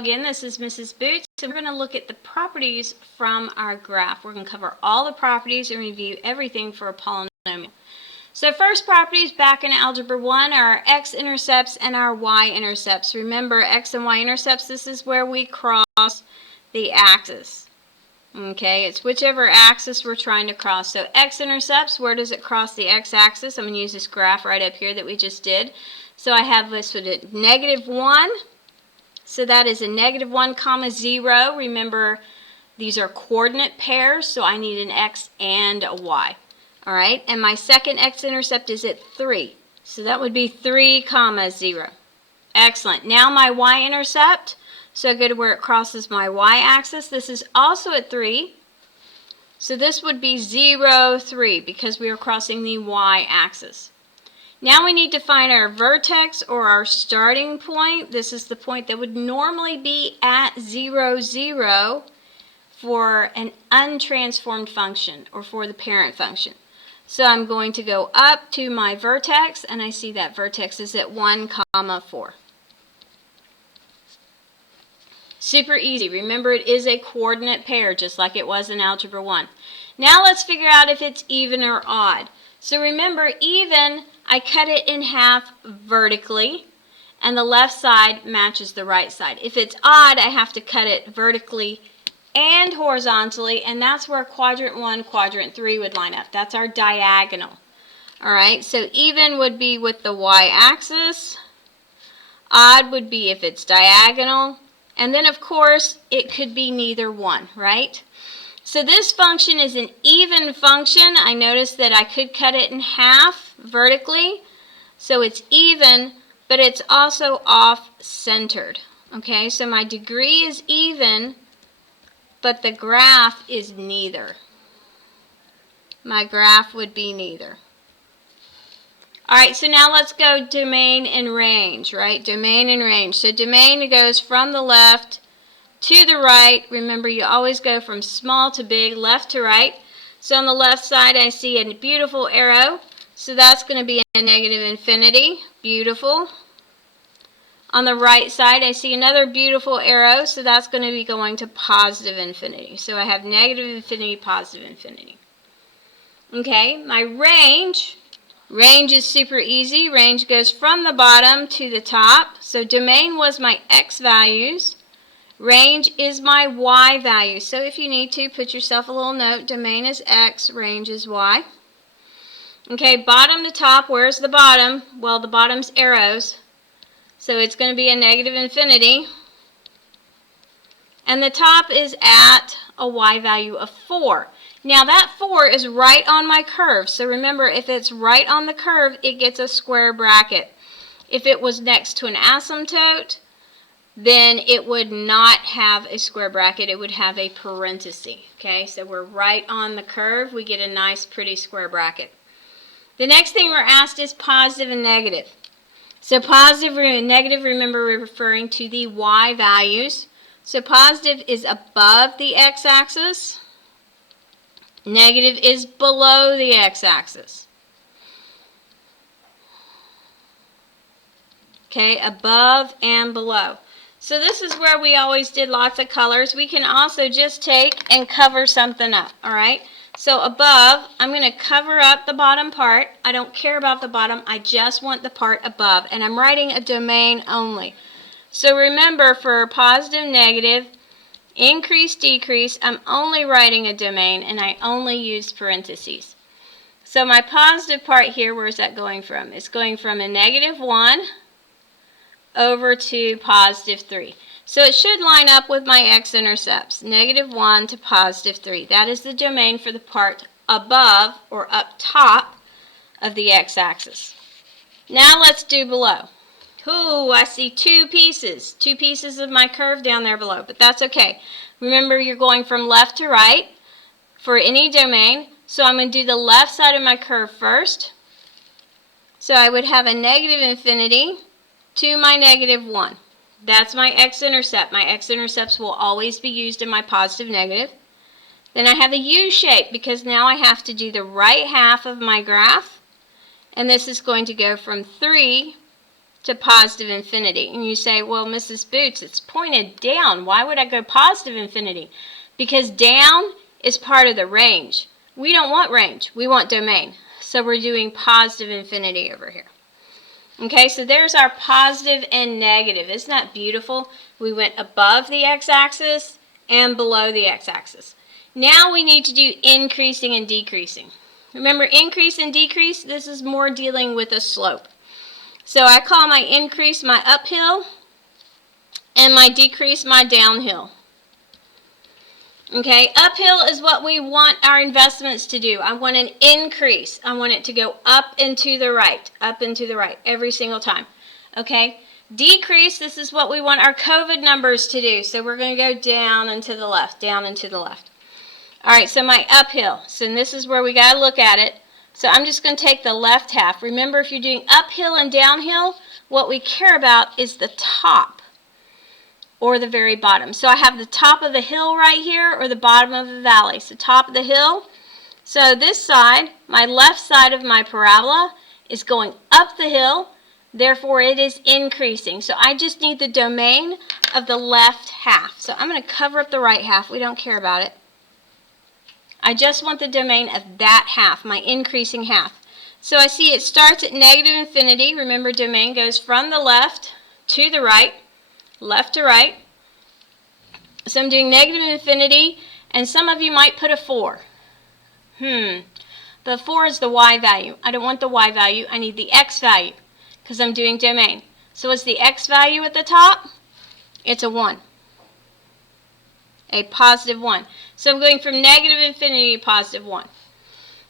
Again, this is Mrs. Boots, and we're going to look at the properties from our graph. We're going to cover all the properties and review everything for a polynomial. So first properties back in Algebra 1 are our x-intercepts and our y-intercepts. Remember, x and y-intercepts, this is where we cross the axis. Okay, it's whichever axis we're trying to cross. So x-intercepts, where does it cross the x-axis? I'm going to use this graph right up here that we just did. So I have this with a -1. So that is a -1, 0. Remember, these are coordinate pairs, so I need an x and a y. All right, and my second x-intercept is at 3. So that would be 3, 0. Excellent. Now my y-intercept, so I go to where it crosses my y-axis. This is also at 3. So this would be 0, 3, because we are crossing the y-axis. Now we need to find our vertex or our starting point. This is the point that would normally be at 0, 0 for an untransformed function or for the parent function. So I'm going to go up to my vertex, and I see that vertex is at 1, 4. Super easy. Remember, it is a coordinate pair, just like it was in Algebra 1. Now let's figure out if it's even or odd. So remember, even, I cut it in half vertically, and the left side matches the right side. If it's odd, I have to cut it vertically and horizontally, and that's where quadrant 1, quadrant 3 would line up. That's our diagonal. All right, so even would be with the y-axis. Odd would be if it's diagonal. And then, of course, it could be neither one, right? So this function is an even function. I noticed that I could cut it in half vertically. So it's even, but it's also off-centered. Okay, so my degree is even, but the graph is neither. My graph would be neither. All right, so now let's go domain and range, right? Domain and range. So domain goes from the left to the right. Remember, you always go from small to big, left to right. So on the left side, I see a beautiful arrow. So that's going to be a -infinity. Beautiful. On the right side, I see another beautiful arrow. So that's going to be going to +infinity. So I have -infinity, +infinity. Okay, my range. Range is super easy. Range goes from the bottom to the top. So domain was my x values. Range is my y value. So if you need to, put yourself a little note. Domain is x, range is y. Okay, bottom to top. Where's the bottom? Well, the bottom's arrows. So it's going to be a -infinity. And the top is at a y value of 4. Now that 4 is right on my curve. So remember, if it's right on the curve, it gets a square bracket. If it was next to an asymptote, then it would not have a square bracket. It would have a parenthesis. Okay, so we're right on the curve. We get a nice, pretty square bracket. The next thing we're asked is positive and negative. So positive and negative, remember, we're referring to the y values. So positive is above the x-axis. Negative is below the x-axis. Okay, above and below. So this is where we always did lots of colors. We can also just take and cover something up, all right? So above, I'm going to cover up the bottom part. I don't care about the bottom. I just want the part above, and I'm writing a domain only. So remember, for positive, negative, increase, decrease, I'm only writing a domain, and I only use parentheses. So my positive part here, where is that going from? It's going from a -1 over to +3. So it should line up with my x-intercepts, -1 to +3. That is the domain for the part above or up top of the x-axis. Now let's do below. Ooh, I see two pieces of my curve down there below, but that's okay. Remember, you're going from left to right for any domain, so I'm going to do the left side of my curve first. So I would have a -infinity to my -1. That's my x-intercept. My x-intercepts will always be used in my positive, negative. Then I have a U shape because now I have to do the right half of my graph, and this is going to go from 3 to positive infinity. And you say, well, Mrs. Boots, it's pointed down. Why would I go positive infinity? Because down is part of the range. We don't want range. We want domain. So we're doing positive infinity over here. Okay, so there's our positive and negative. Isn't that beautiful? We went above the x-axis and below the x-axis. Now we need to do increasing and decreasing. Remember, increase and decrease, this is more dealing with a slope. So I call my increase my uphill and my decrease my downhill. Okay, uphill is what we want our investments to do. I want an increase. I want it to go up and to the right, every single time. Okay, decrease, this is what we want our COVID numbers to do. So we're going to go down and to the left, down and to the left. All right, so my uphill. So this is where we got to look at it. So I'm just going to take the left half. Remember, if you're doing uphill and downhill, what we care about is the top or the very bottom. So I have the top of the hill right here or the bottom of the valley. So top of the hill. So this side, my left side of my parabola, is going up the hill. Therefore, it is increasing. So I just need the domain of the left half. So I'm going to cover up the right half. We don't care about it. I just want the domain of that half, my increasing half. So I see it starts at negative infinity. Remember, domain goes from the left to the right, left to right. So I'm doing negative infinity, and some of you might put a 4. The 4 is the y value. I don't want the y value. I need the x value because I'm doing domain. So what's the x value at the top? It's a 1. A positive 1. So I'm going from negative infinity to positive 1.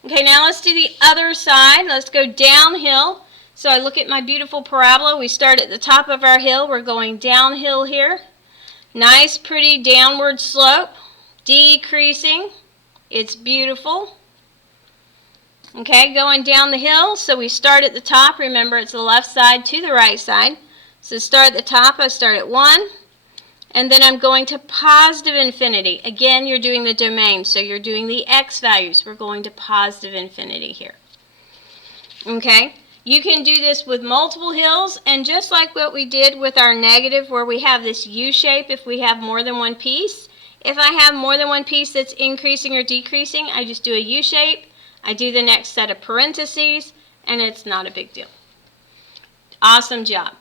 Okay, now let's do the other side. Let's go downhill. So I look at my beautiful parabola. We start at the top of our hill. We're going downhill here. Nice, pretty downward slope. Decreasing. It's beautiful. Okay, going down the hill. So we start at the top. Remember, it's the left side to the right side. So start at the top. I start at 1. And then I'm going to positive infinity. Again, you're doing the domain, so you're doing the x values. We're going to positive infinity here. Okay? You can do this with multiple hills, and just like what we did with our negative where we have this U shape if we have more than one piece, if I have more than one piece that's increasing or decreasing, I just do a U shape, I do the next set of parentheses, and it's not a big deal. Awesome job.